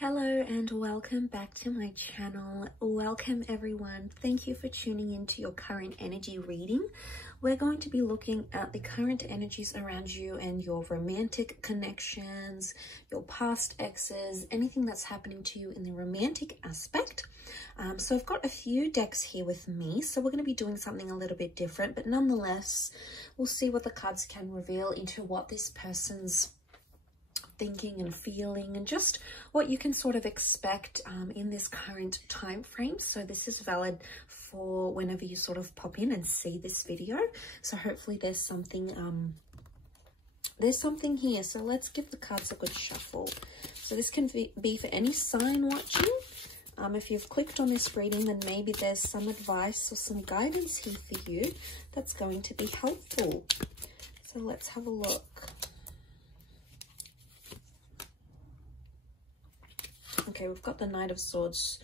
Hello and welcome back to my channel. Welcome everyone. Thank you for tuning into your current energy reading. We're going to be looking at the current energies around you and your romantic connections, your past exes, anything that's happening to you in the romantic aspect. So I've got a few decks here with me, so we're going to be doing something a little bit different, but nonetheless, we'll see what the cards can reveal into what this person's thinking and feeling and just what you can sort of expect in this current time frame. So this is valid for whenever you sort of pop in and see this video. So hopefully there's something here. So let's give the cards a good shuffle. So this can be for any sign watching. If you've clicked on this reading, then maybe there's some advice or some guidance here for you that's going to be helpful. So let's have a look. Okay, we've got the Knight of Swords,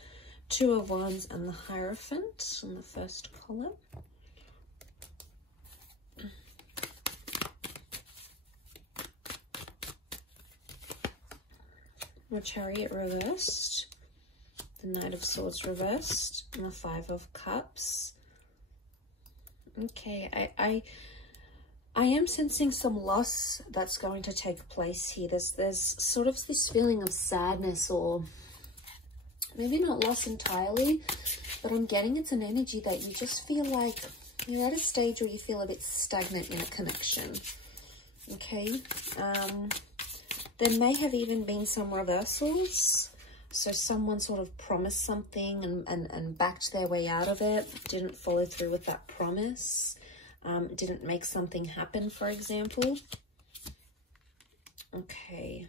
Two of Wands, and the Hierophant in the first column. The Chariot reversed, the Knight of Swords reversed, and the Five of Cups. Okay, I am sensing some loss that's going to take place here. There's sort of this feeling of sadness, or maybe not loss entirely, but I'm getting it's an energy that you just feel like you're at a stage where you feel a bit stagnant in a connection. Okay, there may have even been some reversals. So someone sort of promised something and backed their way out of it, didn't follow through with that promise. Didn't make something happen, for example. Okay.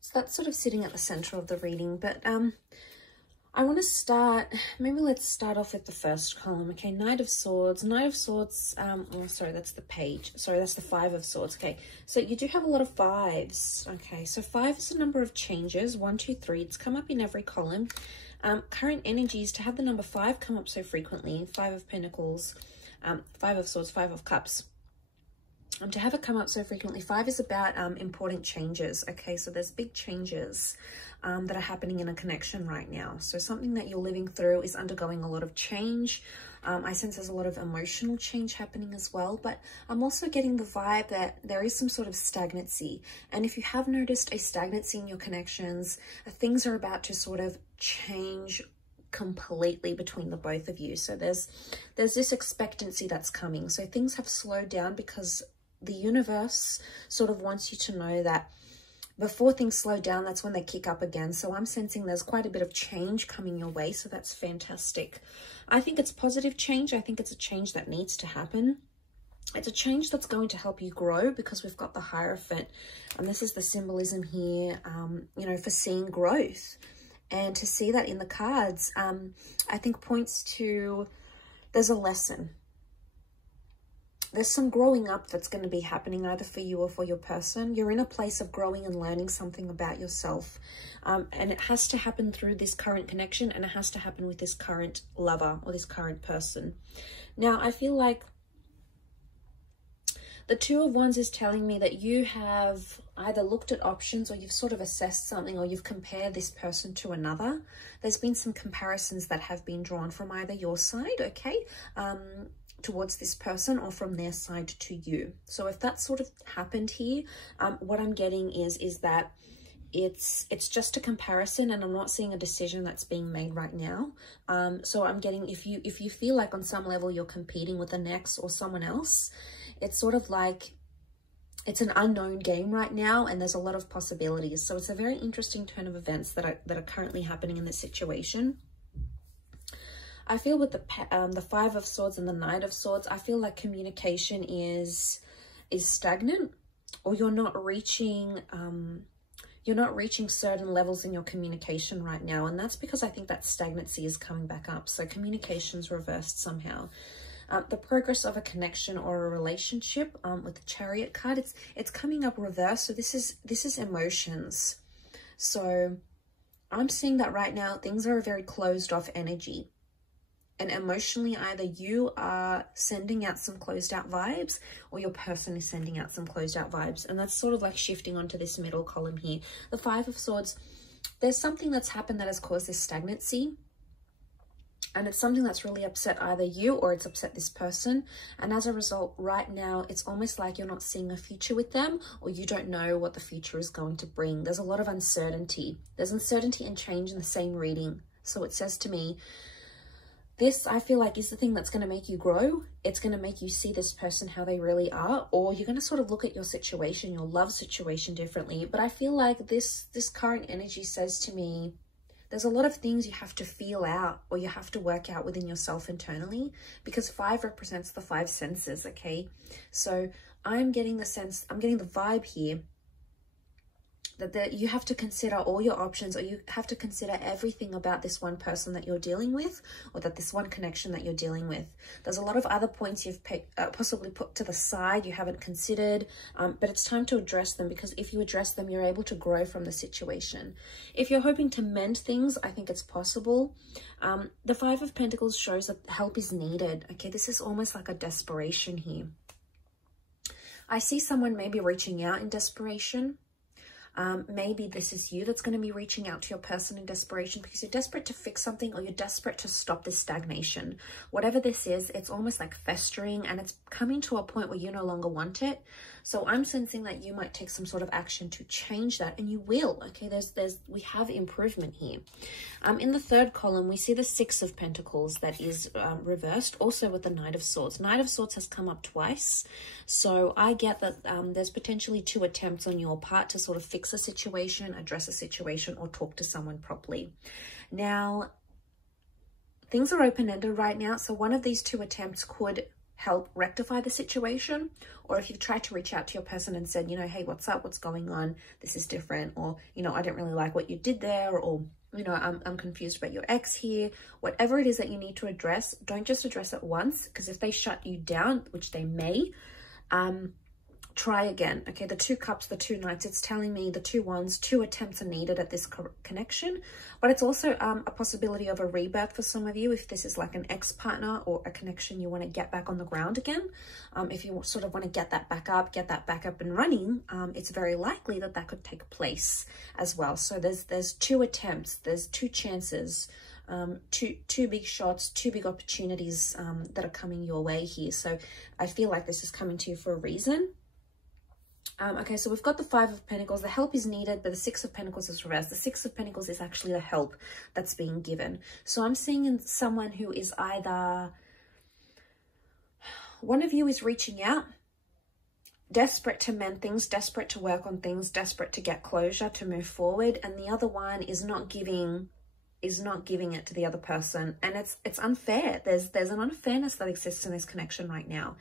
So that's sort of sitting at the center of the reading, but I want to start, maybe let's start off with the first column. Okay, Knight of Swords. Knight of Swords, oh, sorry, that's the page. Sorry, that's the Five of Swords. Okay, so you do have a lot of fives. Okay, so 5 is a number of changes. 1, 2, 3. It's come up in every column. Current energies, to have the number 5 come up so frequently, 5 of Pentacles, 5 of Swords, 5 of Cups. To have it come up so frequently, 5 is about important changes. Okay, so there's big changes that are happening in a connection right now. So something that you're living through is undergoing a lot of change. I sense there's a lot of emotional change happening as well, but I'm also getting the vibe that there is some sort of stagnancy. And if you have noticed a stagnancy in your connections, things are about to sort of change completely between the both of you. So there's this expectancy that's coming. So things have slowed down because the universe sort of wants you to know that before things slow down, that's when they kick up again. So I'm sensing there's quite a bit of change coming your way. So that's fantastic. I think it's positive change. I think it's a change that needs to happen. It's a change that's going to help you grow because we've got the Hierophant. And this is the symbolism here, you know, for seeing growth. And to see that in the cards, I think points to there's a lesson. There's some growing up that's going to be happening either for you or for your person. You're in a place of growing and learning something about yourself. And it has to happen through this current connection, and it has to happen with this current lover or this current person. Now, I feel like the Two of Wands is telling me that you have either looked at options, or you've sort of assessed something, or you've compared this person to another. There's been some comparisons that have been drawn from either your side, okay, towards this person, or from their side to you. So if that sort of happened here, what I'm getting is that it's just a comparison, and I'm not seeing a decision that's being made right now. So I'm getting, if you feel like on some level you're competing with the next or someone else, it's sort of like it's an unknown game right now, and there's a lot of possibilities. So it's a very interesting turn of events that are currently happening in this situation. I feel with the Five of Swords and the Knight of Swords, I feel like communication is stagnant, or you're not reaching certain levels in your communication right now. And that's because I think that stagnancy is coming back up. So communication's reversed somehow. The progress of a connection or a relationship with the Chariot card, it's coming up reverse. So this is emotions. So I'm seeing that right now things are a very closed off energy. And emotionally, either you are sending out some closed out vibes or your person is sending out some closed out vibes. And that's sort of like shifting onto this middle column here. The Five of Swords, there's something that's happened that has caused this stagnancy. And it's something that's really upset either you or it's upset this person. And as a result, right now, it's almost like you're not seeing a future with them, or you don't know what the future is going to bring. There's a lot of uncertainty. There's uncertainty and change in the same reading. So it says to me, this, I feel like, is the thing that's going to make you grow. It's going to make you see this person how they really are, or you're going to sort of look at your situation, your love situation differently. But I feel like this current energy says to me, there's a lot of things you have to feel out or you have to work out within yourself internally, because 5 represents the 5 senses, okay? So I'm getting the sense, I'm getting the vibe here that you have to consider all your options, or you have to consider everything about this one person that you're dealing with, or that this one connection that you're dealing with. There's a lot of other points you've possibly put to the side, you haven't considered, but it's time to address them, because if you address them, you're able to grow from the situation. If you're hoping to mend things, I think it's possible. The 5 of Pentacles shows that help is needed. Okay, this is almost like a desperation here. I see someone maybe reaching out in desperation. Maybe this is you that's going to be reaching out to your person in desperation, because you're desperate to fix something, or you're desperate to stop this stagnation. Whatever this is, it's almost like festering, and it's coming to a point where you no longer want it. So I'm sensing that you might take some sort of action to change that, and you will. Okay, we have improvement here. In the third column, we see the 6 of Pentacles that is reversed, also with the Knight of Swords. Knight of Swords has come up twice. So I get that there's potentially 2 attempts on your part to sort of fix a situation, address a situation, or talk to someone properly. Now, things are open-ended right now. So one of these 2 attempts could help rectify the situation, or if you've tried to reach out to your person and said, you know, hey, what's up, what's going on, this is different, or, you know, I didn't really like what you did there, or, you know, I'm confused about your ex here. Whatever it is that you need to address, don't just address it once, because if they shut you down, which they may, try again. Okay, the 2 cups, the 2 knights, it's telling me the 2 wands, 2 attempts are needed at this connection. But it's also a possibility of a rebirth for some of you, if this is like an ex-partner or a connection you want to get back on the ground again. If you sort of want to get that back up and running, it's very likely that that could take place as well. So there's 2 attempts, there's 2 chances, two big shots, 2 big opportunities that are coming your way here. So I feel like this is coming to you for a reason. Okay, so we've got the 5 of Pentacles. The help is needed, but the 6 of Pentacles is reversed. The 6 of Pentacles is actually the help that's being given. So I'm seeing in someone who is either, one of you is reaching out, desperate to mend things, desperate to work on things, desperate to get closure, to move forward, and the other one is not giving it to the other person, and it's unfair. There's an unfairness that exists in this connection right now.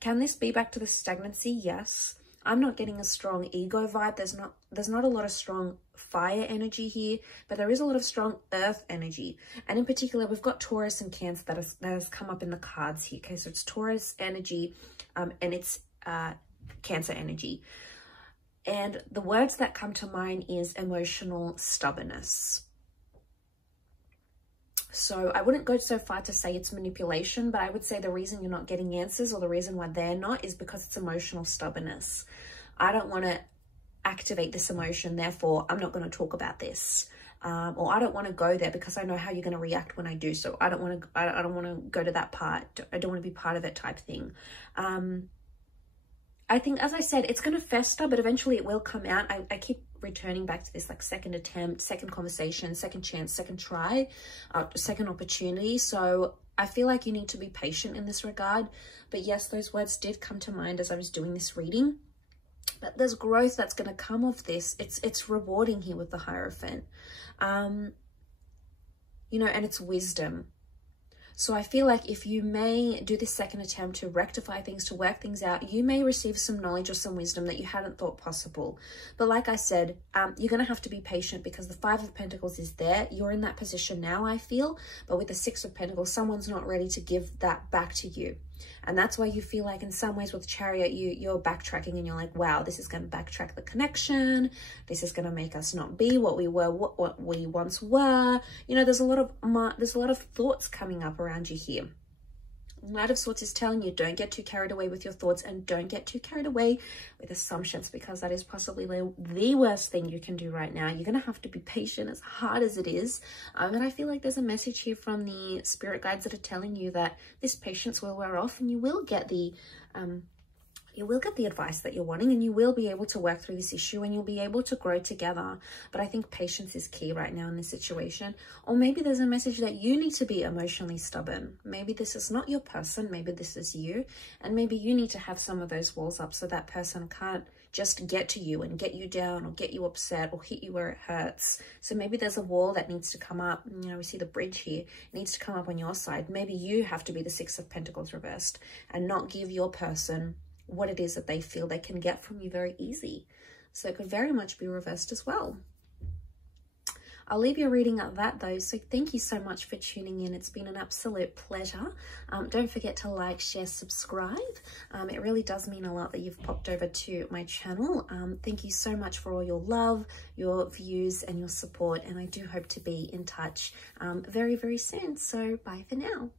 Can this be back to the stagnancy? Yes. I'm not getting a strong ego vibe. There's not a lot of strong fire energy here, but there is a lot of strong earth energy. And in particular, we've got Taurus and Cancer that has come up in the cards here. Okay, so it's Taurus energy, and it's Cancer energy. And the words that come to mind is emotional stubbornness. So I wouldn't go so far to say it's manipulation, but I would say the reason you're not getting answers, or the reason why they're not, is because it's emotional stubbornness. I don't want to activate this emotion, therefore I'm not going to talk about this. Or I don't want to go there because I know how you're going to react when I do so. I don't want to go to that part. I don't want to be part of it type thing. I think, as I said, it's going to fester, but eventually it will come out. I keep returning back to this, like, second attempt, second conversation, second chance, second try, second opportunity. So I feel like you need to be patient in this regard. But yes, those words did come to mind as I was doing this reading. But there's growth that's going to come of this. It's rewarding here with the Hierophant. You know, and it's wisdom. So I feel like if you may do this second attempt to rectify things, to work things out, you may receive some knowledge or some wisdom that you hadn't thought possible. But like I said, you're going to have to be patient, because the 5 of Pentacles is there. You're in that position now, I feel. But with the 6 of Pentacles, someone's not ready to give that back to you. And that's why you feel like in some ways with Chariot, you're backtracking and you're like, wow, this is going to backtrack the connection. This is going to make us not be what we were, what we once were. You know, there's a lot of thoughts coming up around you here. Knight of Swords is telling you, don't get too carried away with your thoughts and don't get too carried away with assumptions, because that is possibly the worst thing you can do right now. You're going to have to be patient, as hard as it is. And I feel like there's a message here from the spirit guides that are telling you that this patience will wear off and you will get the advice that you're wanting, and you will be able to work through this issue and you'll be able to grow together. But I think patience is key right now in this situation. Or maybe there's a message that you need to be emotionally stubborn. Maybe this is not your person, maybe this is you, and maybe you need to have some of those walls up so that person can't just get to you and get you down or get you upset or hit you where it hurts. So maybe there's a wall that needs to come up. You know, we see the bridge here. It needs to come up on your side. Maybe you have to be the Six of Pentacles reversed and not give your person what it is that they feel they can get from you very easy. So it could very much be reversed as well. I'll leave your reading at that though. So thank you so much for tuning in. It's been an absolute pleasure. Don't forget to like, share, subscribe. It really does mean a lot that you've popped over to my channel. Thank you so much for all your love, your views and your support. And I do hope to be in touch very, very soon. So bye for now.